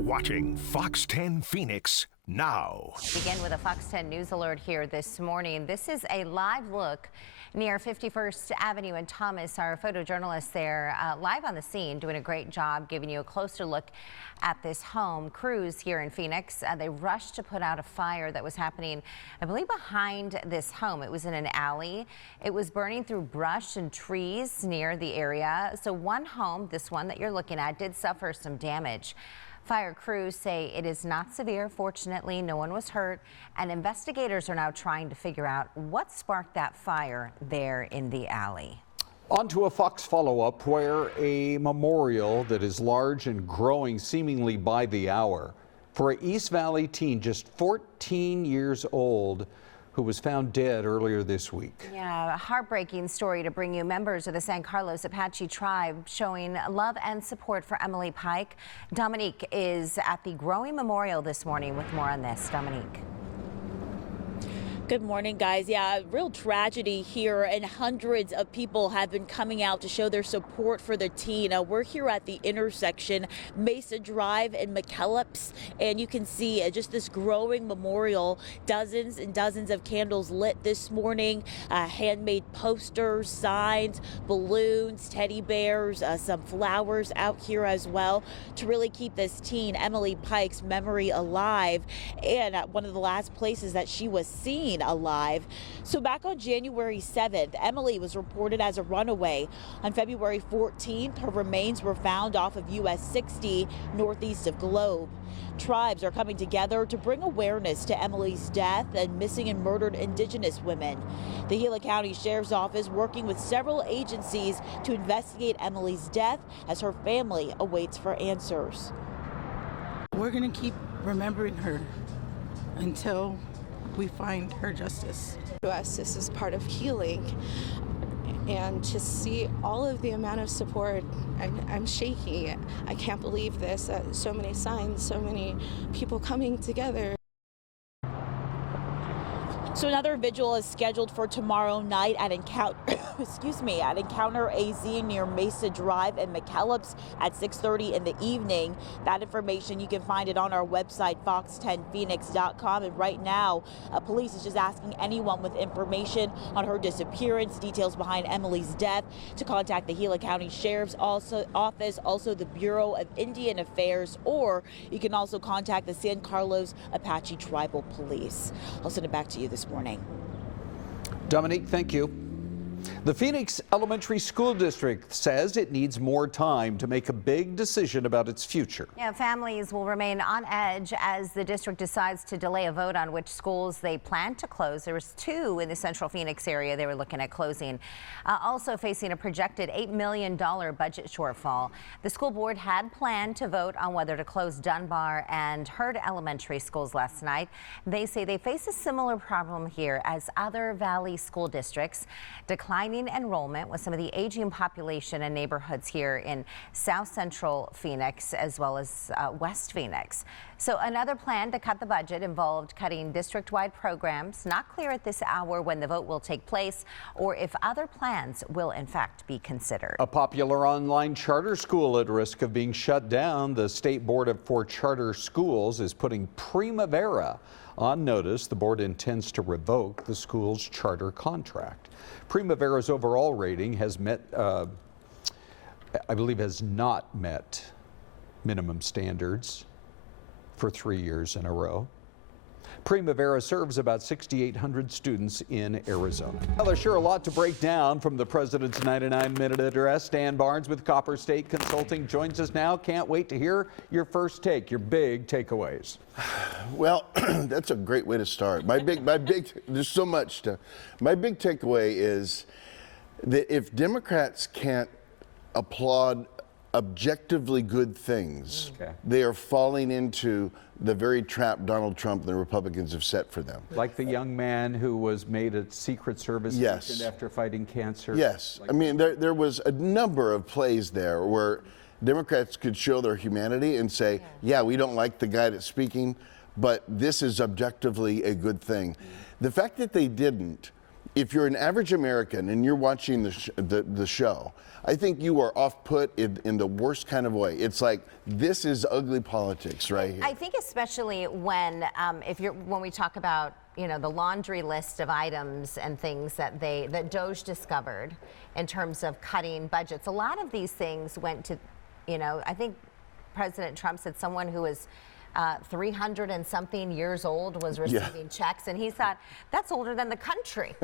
watching Fox 10 Phoenix now. Begin with a Fox 10 News alert here this morning. This is a live look near 51st Avenue and Thomas. Our photojournalist there live on the scene doing a great job giving you a closer look at this home. Crews here in Phoenix, they rushed to put out a fire that was happening, I believe, behind this home. It was in an alley. It was burning through brush and trees near the area. So one home, this one that you're looking at, did suffer some damage. Fire crews say it is not severe. Fortunately, no one was hurt, and investigators are now trying to figure out what sparked that fire there in the alley. On to a Fox follow-up where a memorial that is large and growing seemingly by the hour for an East Valley teen just 14 years old who was found dead earlier this week. Yeah, a heartbreaking story to bring you. Members of the San Carlos Apache tribe showing love and support for Emily Pike. Dominique is at the growing memorial this morning with more on this. Dominique. Good morning, guys. Yeah, real tragedy here, and hundreds of people have been coming out to show their support for the teen. We're here at the intersection, Mesa Drive and McKellips, and you can see just this growing memorial. Dozens and dozens of candles lit this morning, handmade posters, signs, balloons, teddy bears, some flowers out here as well to really keep this teen, Emily Pike's, memory alive, and at one of the last places that she was seen alive. So back on January 7th, Emily was reported as a runaway. On February 14th, her remains were found off of US 60 northeast of Globe. Tribes are coming together to bring awareness to Emily's death and missing and murdered Indigenous women. The Gila County Sheriff's Office working with several agencies to investigate Emily's death as her family awaits for answers. We're going to keep remembering her until we find her justice. To us, this is part of healing, and to see all of the amount of support, I'm shaking. I can't believe this. So many signs, so many people coming together. So another vigil is scheduled for tomorrow night at Encounter AZ near Mesa Drive and McKellips at 6:30 in the evening. That information, you can find it on our website, fox10phoenix.com. And right now, police is just asking anyone with information on her disappearance, details behind Emily's death, to contact the Gila County Sheriff's Office, also the Bureau of Indian Affairs, or you can also contact the San Carlos Apache Tribal Police. I'll send it back to you this morning. Dominique, thank you. The Phoenix Elementary School District says it needs more time to make a big decision about its future. Yeah, families will remain on edge as the district decides to delay a vote on which schools they plan to close. There was 2 in the central Phoenix area they were looking at closing. Also facing a projected $8 million budget shortfall. The school board had planned to vote on whether to close Dunbar and Hurd elementary schools last night. They say they face a similar problem here as other Valley school districts. Declining enrollment with some of the aging population and neighborhoods here in South Central Phoenix as well as West Phoenix. So another plan to cut the budget involved cutting district-wide programs. Not clear at this hour when the vote will take place or if other plans will in fact be considered. A popular online charter school at risk of being shut down. The State Board for Charter Schools is putting Primavera on notice. The board intends to revoke the school's charter contract. Primavera's overall rating has met, I believe has not met minimum standards for 3 years in a row. Primavera serves about 6,800 students in Arizona. Well, there's sure a lot to break down from the president's 99-minute address. Dan Barnes with Copper State Consulting joins us now. Can't wait to hear your first take, your big takeaways. Well, that's a great way to start. There's so much to. My big takeaway is that if Democrats can't applaud objectively good things, they are falling into the very trap Donald Trump and the Republicans have set for them. Like the young man who was made a Secret Service agent after fighting cancer. Yes. I mean, there was a number of plays there where Democrats could show their humanity and say, yeah, we don't like the guy that's speaking, but this is objectively a good thing. The fact that they didn't if you're an average American and you're watching the show, I think you are off-put in the worst kind of way. It's like, this is ugly politics right here. I think especially when when we talk about, you know, the laundry list of items and things that DOJ discovered in terms of cutting budgets. A lot of these things went to, you know, I think President Trump said someone who was 300 and something years old was receiving checks, and he thought, that's older than the country.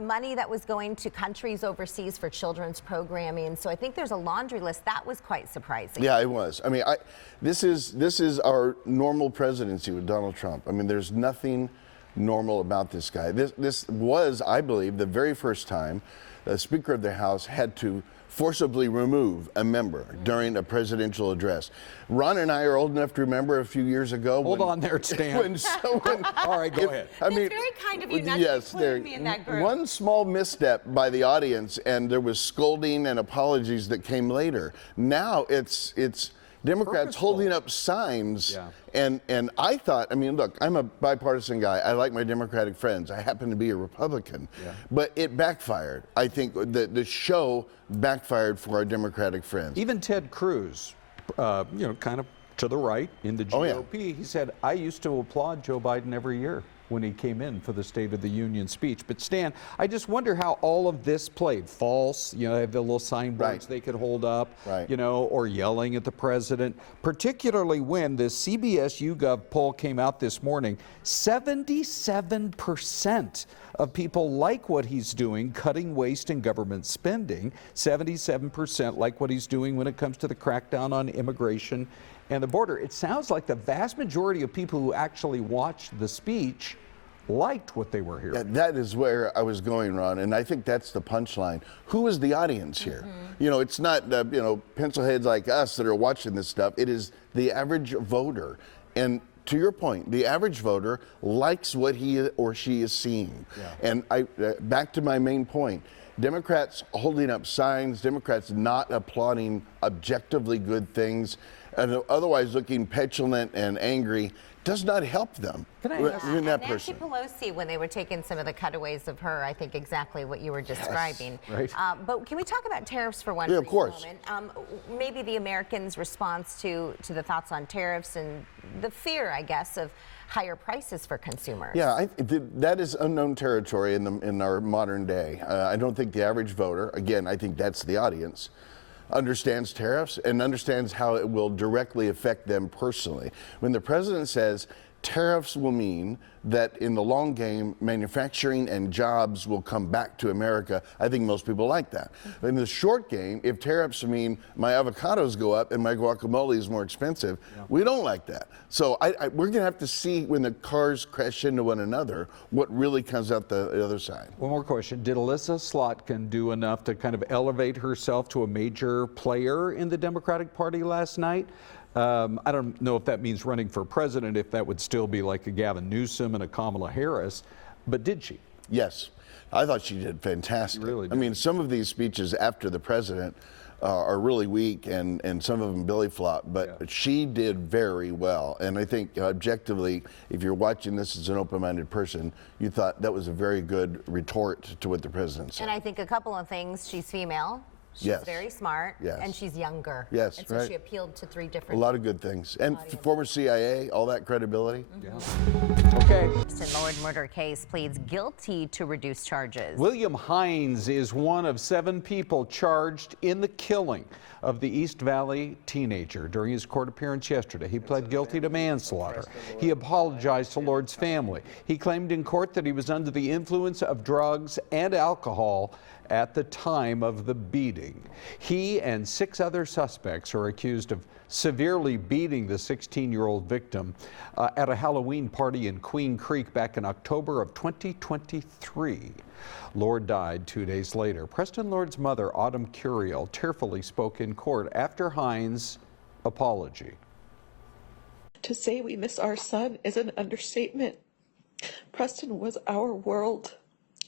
Money that was going to countries overseas for children's programming. So I think there's a laundry list. That was quite surprising. Yeah, it was. I mean, this is our normal presidency with Donald Trump. I mean, there's nothing normal about this guy. This was, I believe, the very first time the Speaker of the House had to forcibly remove a member during a presidential address. Ron and I are old enough to remember a few years ago. Hold on there, Stan. When someone, all right, go ahead. I mean, it's very kind of you not to include me in that group. One small misstep by the audience, and there was scolding and apologies that came later. Now it's Democrats holding up signs, and I thought, I mean, look, I'm a bipartisan guy. I like my Democratic friends. I happen to be a Republican, but it backfired. I think the show backfired for our Democratic friends. Even Ted Cruz, you know, kind of to the right in the GOP, he said, I used to applaud Joe Biden every year when he came in for the State of the Union speech. But Stan, I just wonder how all of this played. False, you know, they have the little signboards they could hold up, you know, or yelling at the president, particularly when the CBS YouGov poll came out this morning. 77% of people like what he's doing, cutting waste in government spending. 77% like what he's doing when it comes to the crackdown on immigration and the border. It sounds like the vast majority of people who actually watched the speech liked what they were hearing. That is where I was going, Ron, and I think that's the punchline. Who is the audience here? You know, it's not you know, pencil heads like us that are watching this stuff. It is the average voter. And to your point, the average voter likes what he or she is seeing. And back to my main point, Democrats holding up signs, Democrats not applauding objectively good things, and otherwise looking petulant and angry, does not help them. Can I ask and Nancy Pelosi, when they were taking some of the cutaways of her, I think exactly what you were describing. Right. But can we talk about tariffs for one of course. moment? Maybe the Americans' response to the thoughts on tariffs and the fear, I guess, of higher prices for consumers. Yeah, that is unknown territory in our modern day. I don't think the average voter, again, I think that's the audience, understands tariffs and understands how it will directly affect them personally. When the president says tariffs will mean that in the long game, manufacturing and jobs will come back to America, I think most people like that. In the short game, if tariffs mean my avocados go up and my guacamole is more expensive, we don't like that. So we're gonna have to see when the cars crash into one another, what really comes out the other side. One more question. Did Alyssa Slotkin do enough to kind of elevate herself to a major player in the Democratic Party last night? I don't know if that means running for president, if that would still be like a Gavin Newsom and a Kamala Harris, but did she? Yes, I thought she did fantastic. She really did. I mean, some of these speeches after the president are really weak and some of them belly flop, but she did very well. And I think objectively, if you're watching this as an open-minded person, you thought that was a very good retort to what the president said. And I think a couple of things. She's female. She's very smart, and she's younger. Yes, and so she appealed to three different. A lot of good things, and former CIA, all that credibility. Okay. Lord murder case pleads guilty to reduced charges. William Hines is one of 7 people charged in the killing of the East Valley teenager. During his court appearance yesterday, he pled guilty to manslaughter. He apologized to Lord's family. He claimed in court that he was under the influence of drugs and alcohol at the time of the beating. He and 6 other suspects are accused of severely beating the 16-year-old victim at a Halloween party in Queen Creek back in October of 2023. Lord died 2 days later. Preston Lord's mother, Autumn Curiel, tearfully spoke in court after Hines' apology. To say we miss our son is an understatement. Preston was our world,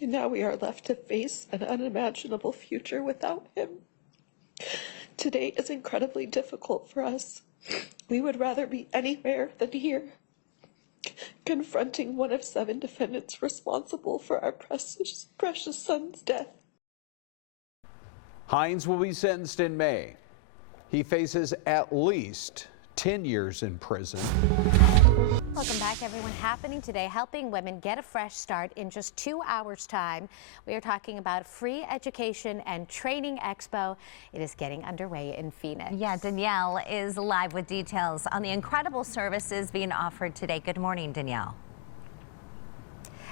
and now we are left to face an unimaginable future without him. Today is incredibly difficult for us. We would rather be anywhere than here. confronting one of 7 defendants responsible for our precious son's death. Hines will be sentenced in May. He faces at least 10 years in prison. Welcome back, everyone. Happening today, helping women get a fresh start in just 2 hours' time. We are talking about Free Education and Training Expo. It is getting underway in Phoenix. Yeah, Danielle is live with details on the incredible services being offered today. Good morning, Danielle.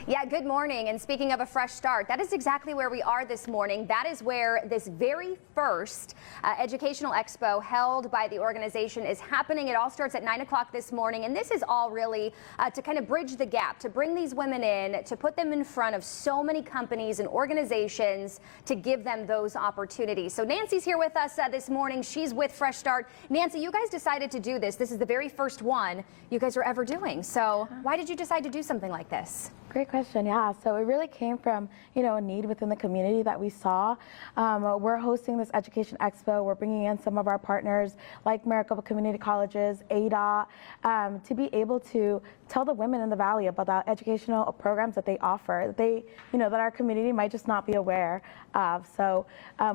Yeah, good morning. And speaking of a fresh start, that is exactly where we are this morning. That is where this very first educational expo held by the organization is happening. It all starts at 9 o'clock this morning. And this is all really to kind of bridge the gap, to bring these women in, to put them in front of so many companies and organizations to give them those opportunities. So Nancy's here with us this morning. She's with Fresh Start. Nancy, you guys decided to do this. This is the very first one you guys are ever doing. So why did you decide to do something like this? Great question. Yeah, so it really came from, a need within the community that we saw. We're hosting this Education Expo. We're bringing in some of our partners like Maricopa Community Colleges, ADOT, to be able to tell the women in the Valley about the educational programs that they offer, that they, that our community might just not be aware of. So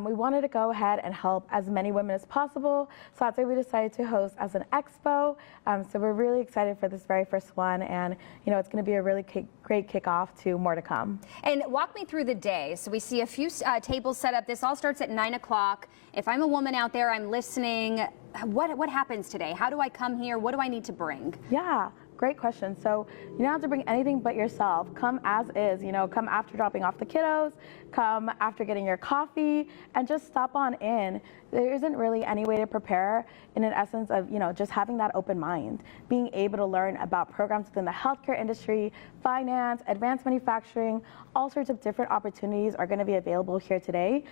we wanted to go ahead and help as many women as possible. So that's why we decided to host as an expo. So we're really excited for this very first one, and it's going to be a really great kickoff to more to come. And walk me through the day. So we see a few tables set up. This all starts at 9 o'clock. If I'm a woman out there, I'm listening, what happens today? How do I come here? What do I need to bring? Yeah. Great question. So you don't have to bring anything but yourself. Come as is, come after dropping off the kiddos, come after getting your coffee, and just stop on in. There isn't really any way to prepare in an essence of, just having that open mind, being able to learn about programs within the healthcare industry, finance, advanced manufacturing, all sorts of different opportunities are going to be available here today.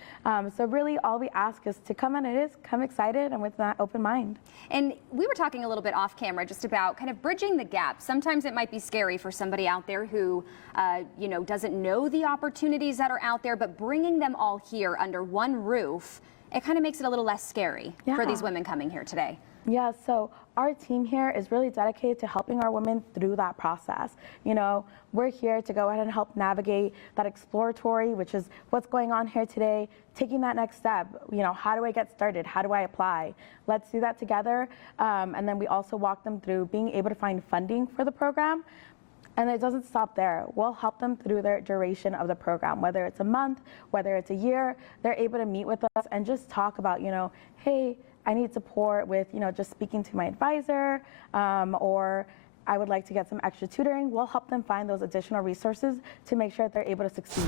So really all we ask is to come come excited and with that open mind. And we were talking a little bit off camera just about kind of bridging the gap. Sometimes it might be scary for somebody out there who, doesn't know the opportunities that are out there, but bringing them all here under one roof, it kind of makes it a little less scary for these women coming here today. Yeah, so our team here is really dedicated to helping our women through that process. We're here to go ahead and help navigate that exploratory, which is what's going on here today, taking that next step. How do I get started? How do I apply? Let's do that together. And then we also walk them through being able to find funding for the program. And it doesn't stop there. We'll help them through their duration of the program, whether it's a month, whether it's a year. They're able to meet with us and just talk about, hey, I need support with, just speaking to my advisor, or I would like to get some extra tutoring. We'll help them find those additional resources to make sure that they're able to succeed.